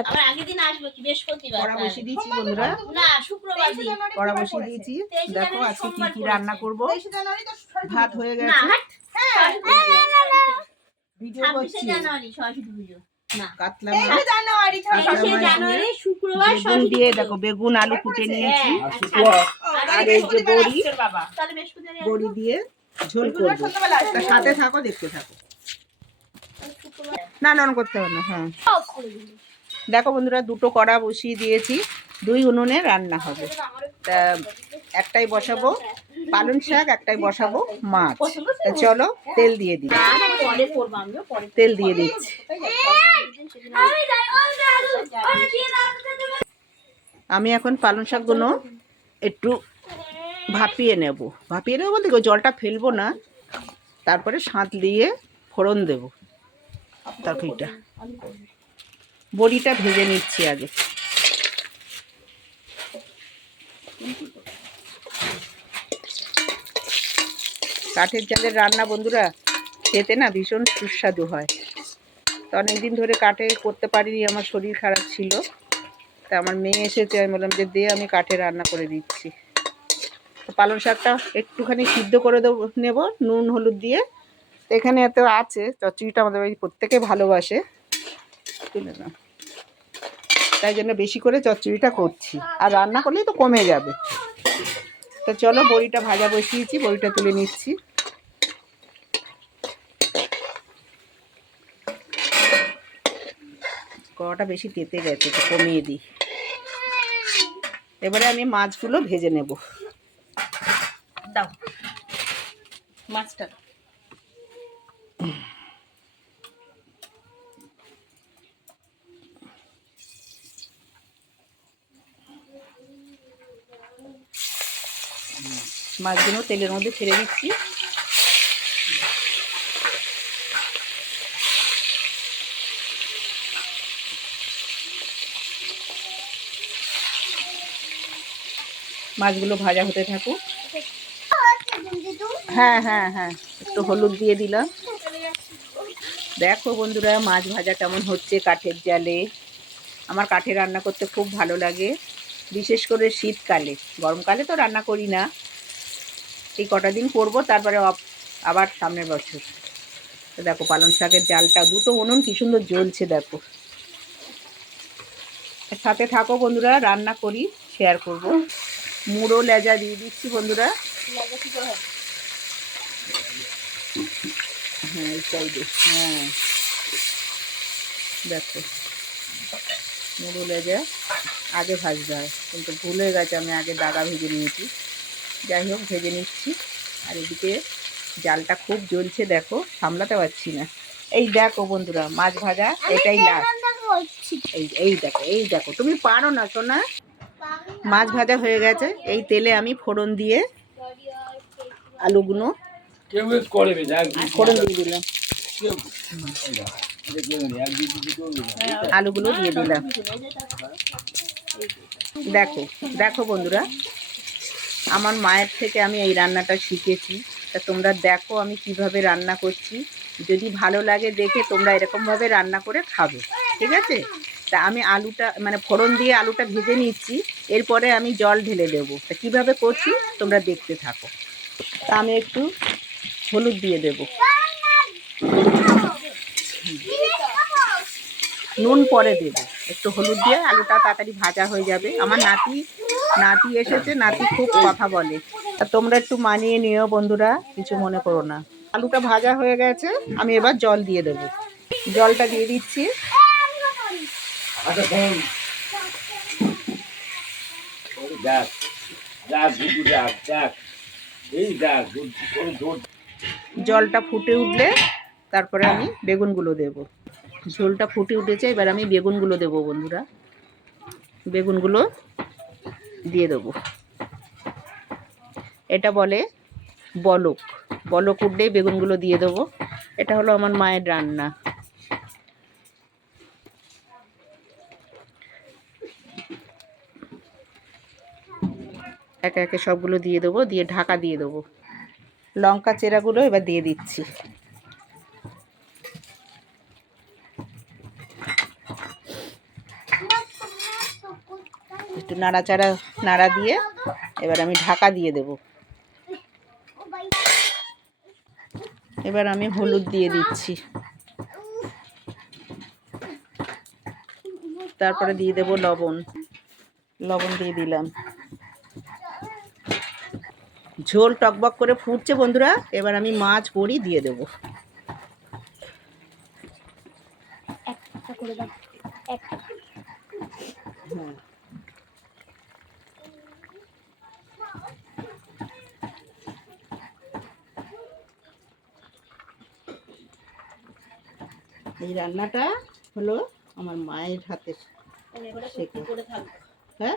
আবার আগের দিন আসব কি? বৃহস্পতিবার কড়া বসিয়ে দিয়েছি বন্ধুরা। না শুক্রবার দিন। কড়া বসিয়ে দিয়েছি। দেখো আজকে কি কি রান্না করব। ভাত হয়ে গেছে। ভিডিও করছি। জানুয়ারি সরস্বতী পুজো। বেগুন। দেখো বেগুন আলু কুটে নিয়েছি। হ্যাঁ, আর এই যে বড়ি। বড়ি দিয়ে ঝোল করব। সাথে থাকো দেখতে থাকো। না নন করতে হবে না হ্যাঁ। দেখো বন্ধুরা, দুটো কড়া বসিয়ে দিয়েছি, দুই উনুনে রান্না হবে। তা, একটাই বসাবো, পালং শাক, একটাই বসাবো, মাছ। চলো, তেল দিয়ে দিই। তেল দিয়ে দিচ্ছি। আমি এখন পালং শাকগুলো একটু ভাপিয়ে নেব। ভাপিয়ে নেব বলতে জলটা ফেলব না, তারপরে সাঁত দিয়ে ফোড়ন দেব। তরকারিটা। বড়িটা ভেজে নিচ্ছি আগে। কাঠের জালের রান্না বন্ধুরা খেতে না ভীষণ সুস্বাদু হয়। তো অনেকদিন ধরে কাঠে করতে পারিনি আমার শরীর খারাপ ছিল। তা আমার মেয়ে এসেছে আমি বললাম যে দে আমি কাঠে রান্না করে দিচ্ছি। তো পালং শাকটা একটুখানি সিদ্ধ করে দেবো নেব নুন হলুদ দিয়ে। এখানে এত আছে, চচ্চড়িটা আমাদের বাড়ি প্রত্যেকে ভালোবাসে। তুলে নাও। তাই জন্য বেশি করে চচ্চড়িটা করছি। আর রান্না করলেই তো কমে যাবে। তো চলো বড়িটা ভাজা বসিয়েছি, বড়িটা তুলে নিচ্ছি। কড়াটা বেশি তেতে গেছে তো কমিয়ে দিই। এবারে আমি মাছগুলো ভেজে নেব। দাও, মাছটা। মাছগুলো তেলের মধ্যে ছেড়ে দিচ্ছি। মাছগুলো ভাজা হতে থাকুক। হ্যাঁ হ্যাঁ হ্যাঁ একটু হলুদ দিয়ে দিলাম। দেখো বন্ধুরা, মাছ ভাজা কেমন হচ্ছে কাঠের জালে। আমার কাঠে রান্না করতে খুব ভালো লাগে, বিশেষ করে শীতকালে। গরমকালে তো রান্না করি না। এই কটা দিন করব তারপরে আবার সামনের বছর। তো দেখো পালং শাকের জালটা দুটো উনুন কি সুন্দর জ্বলছে দেখো। সাথে থাকো বন্ধুরা রান্না করি শেয়ার করব। মুড়ো লেজা দিয়ে দিচ্ছি বন্ধুরা। হ্যাঁ এই সাইডে হ্যাঁ। দেখো মুড়ো লেজা আগে ভাজতে হয় কিন্তু ভুল গেছে আমি আগে দাগা ভেজে নিয়েছি। যাই হোক ভেজে নিচ্ছি। আর এদিকে জালটা খুব জ্বলছে দেখো সামলাতে পারছি না। এই দেখো বন্ধুরা মাছ ভাজা এটাই লাস্ট এই এই দেখো এই দেখো তুমি পারো না সোনা। মাছ ভাজা হয়ে গেছে এই তেলে আমি ফোড়ন দিয়ে আলুগুলো ফোড়ন দিয়ে দিলাম। আলুগুলো দিয়ে দিলাম। দেখো দেখো বন্ধুরা আমার মায়ের থেকে আমি এই রান্নাটা শিখেছি। তা তোমরা দেখো আমি কীভাবে রান্না করছি। যদি ভালো লাগে দেখে তোমরা এরকমভাবে রান্না করে খাবে, ঠিক আছে? তা আমি আলুটা মানে ফোড়ন দিয়ে আলুটা ভেজে নিচ্ছি, এরপরে আমি জল ঢেলে দেবো। তা কীভাবে করছি তোমরা দেখতে থাকো। তা আমি একটু হলুদ দিয়ে দেবো। নুন পরে দেবো। একটু হলুদ দিয়ে আলুটা তাড়াতাড়ি ভাজা হয়ে যাবে। আমার নাতি নাতি এসেছে, নাতি খুব কথা বলে। তোমরা একটু মানিয়ে নিও বন্ধুরা, কিছু মনে করো না। আলুটা ভাজা হয়ে গেছে, আমি এবার জল দিয়ে দেবো। জলটা দিয়ে দিচ্ছি। জলটা ফুটে উঠলে তারপরে আমি বেগুনগুলো দেব। ঝোলটা ফুটে উঠেছে, এবার আমি বেগুনগুলো দেবো বন্ধুরা। বেগুনগুলো দিয়ে দেবো। এটা বলে বলক। বলক উঠলেই বেগুনগুলো দিয়ে দেবো। এটা হলো আমার মায়ের রান্না। একে একে সবগুলো দিয়ে দেবো, দিয়ে ঢাকা দিয়ে দেবো। লঙ্কা চেরাগুলো এবার দিয়ে দিচ্ছি। একটু নাড়াচাড়া, নাড়া দিয়ে এবার আমি ঢাকা দিয়ে দেব। এবার আমি হলুদ দিয়ে দিচ্ছি। তারপরে দিয়ে দেব লবণ। লবণ দিয়ে দিলাম। ঝোল টকবক করে ফুটছে বন্ধুরা, এবার আমি মাছ বড়ি দিয়ে দেব একটা করে দাও একটা এই রান্নাটা হলো আমার মায়ের? করে থাকো হ্যাঁ?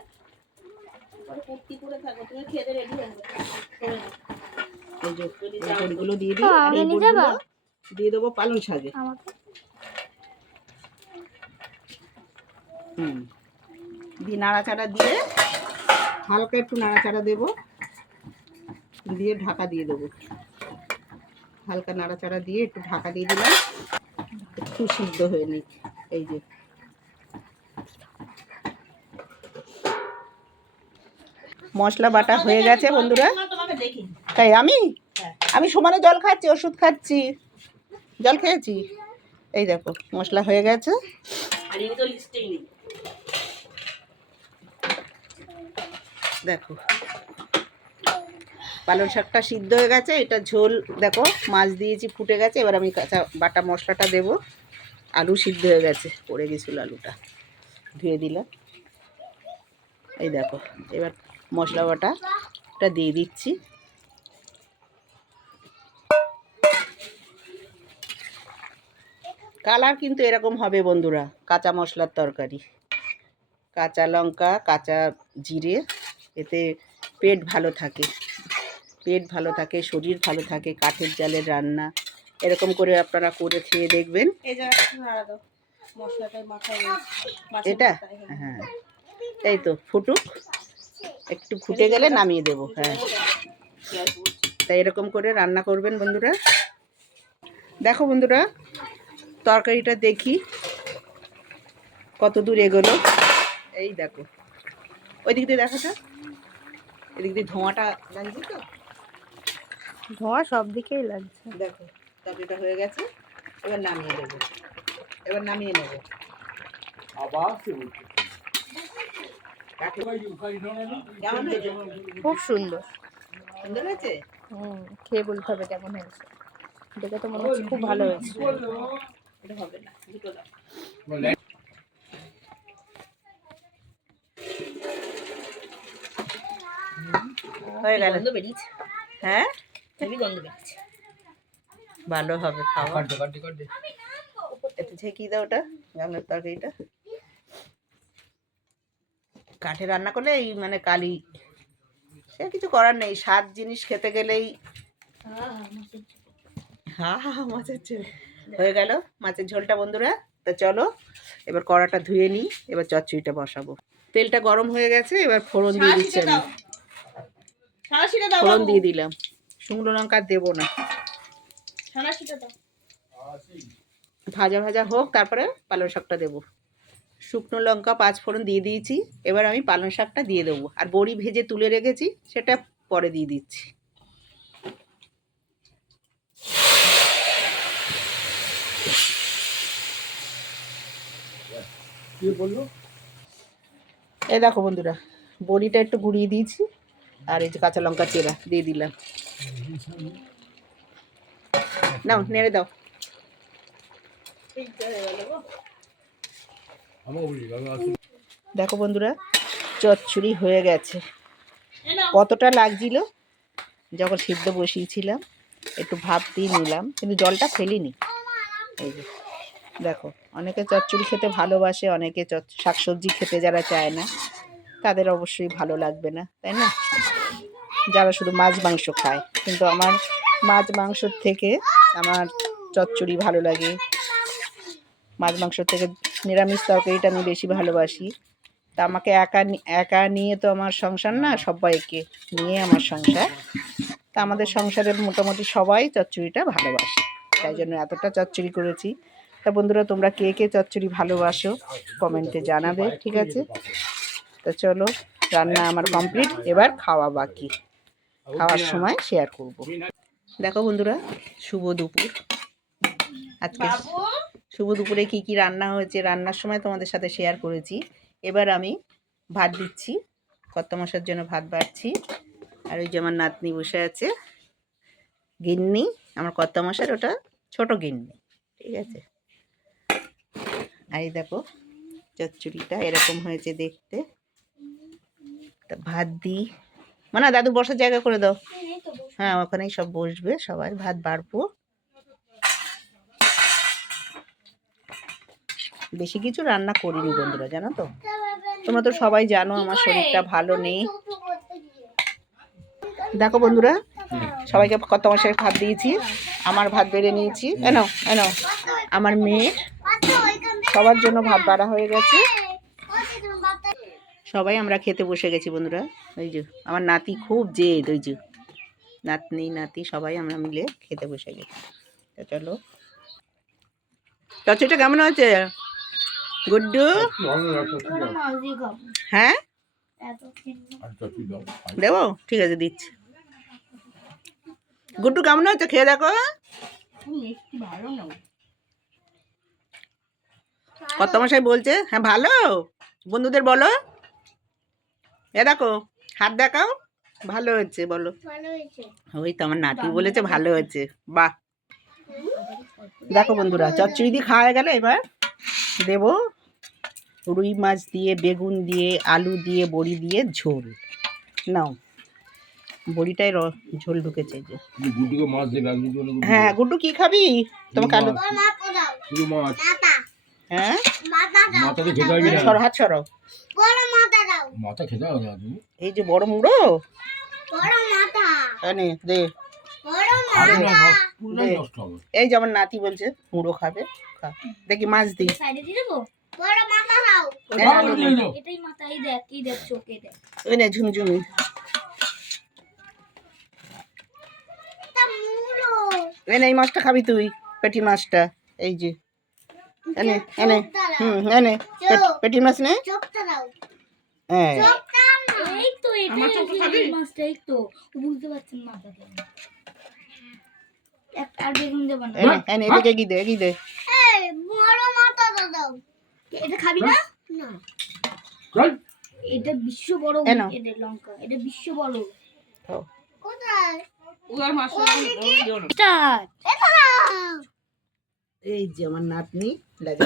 হয়ে বড়িগুলো দিই আর এই? বড়িগুলো দিয়ে দেবো পালং শাকে। হুম। দিয়ে নাড়াচাড়া দিয়ে হালকা একটু নাড়াচাড়া দেবো। দিয়ে ঢাকা দিয়ে দেবো। হালকা নাড়াচাড়া দিয়ে একটু ঢাকা দিয়ে দিলাম। সিদ্ধ হয়ে নিক এই যে। মশলা বাটা হয়ে গেছে বন্ধুরা। তাই আমি? হ্যাঁ। আমি সমানে জল খাচ্ছি ওষুধ খাচ্ছি। জল খেয়েছি? এই দেখো মশলা হয়ে গেছে। নেই। দেখো। পালং শাকটা সিদ্ধ হয়ে গেছে এটা ঝোল দেখো মাছ দিয়েছি ফুটে গেছে এবার আমি কাঁচা বাটা মশলাটা দেব। আলু সিদ্ধ হয়ে গেছে, পড়ে গেছিল আলুটা। ধুয়ে দিলাম। এই দেখো, এবার মশলা বাটাটা দিয়ে দিচ্ছি। কালার কিন্তু এরকম হবে বন্ধুরা, কাঁচা মশলার তরকারি। কাঁচা লঙ্কা, কাঁচা জিরে, এতে পেট ভালো থাকে। পেট ভালো থাকে, শরীর ভালো থাকে, কাঠের জালের রান্না। এরকম করে আপনারা করে খেয়ে দেখবেন। এটা? হ্যাঁ। হ্যাঁ। এই তো ফুটুক। একটু ফুটে গেলে নামিয়ে দেবো হ্যাঁ। তাই এরকম করে রান্না করবেন বন্ধুরা। দেখো বন্ধুরা তরকারিটা দেখি। কত দূর এগোলো। এই দেখো। ওই দিক দিয়ে দেখো তো এদিক দিয়ে ধোঁয়াটা লাগছে তো? ধোঁয়া সব দিকেই লাগছে। দেখো। তরকারিটা হয়ে গেছে এবার নামিয়ে দেবো। এবার নামিয়ে নেব। আবার কেমন হয়েছে? খুব সুন্দর। সুন্দর হয়েছে? হুম খেয়ে বলতে হবে কেমন হয়েছে। দেখে তো মনে হচ্ছে খুব ভালো হয়েছে। এটা হবে না দুটো দাও। হয়ে গেল। বেরিয়েছে। হ্যাঁ? খুবই গন্ধ বেরিয়েছে। ভালো হবে খাওয়া। একটু দাও ওটা গামলার তরকারিটা। কাঠে রান্না করলে এই মানে কালি সে কিছু করার নেই স্বাদ জিনিস খেতে গেলেই। হা হা হা, মাছের ঝোল। হয়ে গেল মাছের ঝোলটা বন্ধুরা তা চলো এবার কড়াটা ধুয়ে নিই এবার চচ্চড়িটা বসাবো। তেলটা গরম হয়ে গেছে এবার ফোড়ন দিয়ে দিচ্ছি আমি। ফোড়ন দিয়ে দিলাম। শুকনো লঙ্কা দেবো না। ভাজা ভাজা হোক তারপরে পালং শাকটা দেবো। শুকনো লঙ্কা পাঁচ ফোড়ন দিয়ে দিয়েছি। এবার আমি পালং শাকটা দিয়ে দেবো। আর বড়ি ভেজে তুলে রেখেছি সেটা পরে দিয়ে দিচ্ছি? এই দেখো বন্ধুরা বড়িটা একটু গুঁড়িয়ে দিয়েছি। আর এই যে কাঁচা লঙ্কা চেরা দিয়ে দিলাম। নাও নেড়ে দাও। দেখো বন্ধুরা চচ্চড়ি হয়ে গেছে। কতটা লাগছিল? যখন সিদ্ধ বসিয়েছিলাম একটু ভাপ দিয়ে নিলাম কিন্তু জলটা ফেলিনি। এই যে দেখো অনেকে চচ্চড়ি খেতে ভালোবাসে অনেকে শাকসবজি খেতে যারা চায় না তাদের অবশ্যই ভালো লাগবে না তাই না? যারা শুধু মাছ মাংস খায় কিন্তু আমার মাছ মাংসর থেকে আমার চচ্চড়ি ভালো লাগে। মাছ মাংসর থেকে নিরামিষ তরকারিটা আমি বেশি ভালোবাসি। তা আমাকে একা একা নিয়ে তো আমার সংসার না সবাইকে নিয়ে আমার সংসার। তা আমাদের সংসারের মোটামুটি সবাই চচ্চড়িটা ভালোবাসে। তাই জন্য এতটা চচ্চড়ি করেছি। তা বন্ধুরা, তোমরা কে কে চচ্চড়ি ভালোবাসো কমেন্টে জানাবে, ঠিক আছে? তো চলো, রান্না আমার কমপ্লিট। এবার খাওয়া বাকি। খাওয়ার সময় শেয়ার করব। দেখো বন্ধুরা শুভ দুপুর। আজকে শুভ দুপুরে কি কি রান্না হয়েছে রান্নার সময় তোমাদের সাথে শেয়ার করেছি। এবার আমি ভাত দিচ্ছি কত মশার জন্য ভাত বাড়ছি। আর ওই যে আমার নাতনি বসে আছে গিন্নি আমার কত মশার ওটা ছোট গিন্নি ঠিক আছে? আর এই দেখো চচ্চড়িটা এরকম হয়েছে দেখতে। তা ভাত দিই। মানে দাদু বসার জায়গা করে দাও। হ্যাঁ ওখানেই সব বসবে সবাই ভাত বাড়বো বেশি কিছু রান্না করিনি বন্ধুরা জানো তো? তোমরা তো সবাই জানো আমার শরীরটা ভালো নেই। দেখো বন্ধুরা সবাইকে কত মাসের ভাত দিয়েছি আমার ভাত বেড়ে নিয়েছি। এনো এনো আমার মেয়ের সবার জন্য ভাত বাড়া হয়ে গেছে। সবাই আমরা খেতে বসে গেছি বন্ধুরা। ওই যে, আমার নাতি খুব জেদ, ওই যে। নাতনি, নাতি সবাই আমরা মিলে খেতে বসে গেছি। তো চলো। চচড়িটা কেমন আছে গুড্ডু? হ্যাঁ? দেবো? ঠিক আছে, দিচ্ছি। গুড্ডু কেমন হয়েছে? খেয়ে দেখো। কত মশাই বলছে হ্যাঁ ভালো। বন্ধুদের বলো। এ দেখো হাত দেখাও ভালো হয়েছে বলো। ওই তো আমার নাতি বলেছে ভালো হয়েছে বাহ। দেখো বন্ধুরা চচ্চড়ি দিয়ে খাওয়া গেল এবার দেব রুই মাছ দিয়ে বেগুন দিয়ে আলু দিয়ে বড়ি দিয়ে ঝোল। নাও বড়িটাই র ঝোল ঢুকেছে যে। হ্যাঁ গুড্ডু কি খাবি? তোমাকে আলু হ্যাঁ? সর হাত সরো মাথা খেতে হবে এই যে বড় মুড়ো? এনে দে। খাবে না নষ্ট- পুরোটাই দে। নষ্ট হবে। এই যে আমার নাতি বলছে মুড়ো খাবে খা। দেখি মাছ দি। সাইডে দিয়ে দেবো? এই খাও, আলু নিয়ে নে। যাও। এটাই মাথা এই দেখ এই দেখ চোখে দেখ। ওই নে ঝুমঝুমি। এই এই মাছটা খাবি তুই পেটি মাছটা। এই যে। এনে এনে। হুম এনে। পেটি মাছ নে। হ্যাঁ। এই তো এটাই এই মাছটা এই তো। বুঝতে পারছেন মাথা কেন আর বেগুন দেবো না। এনে এনে কি দে কি দে। এটা খাবি না? চল। এটা বিশ্ব বড় এটা লঙ্কা। এটা বিশ্ব বড়। খাও। ওর মাছ এই যে আমার নাতনি লাগে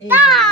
এই যে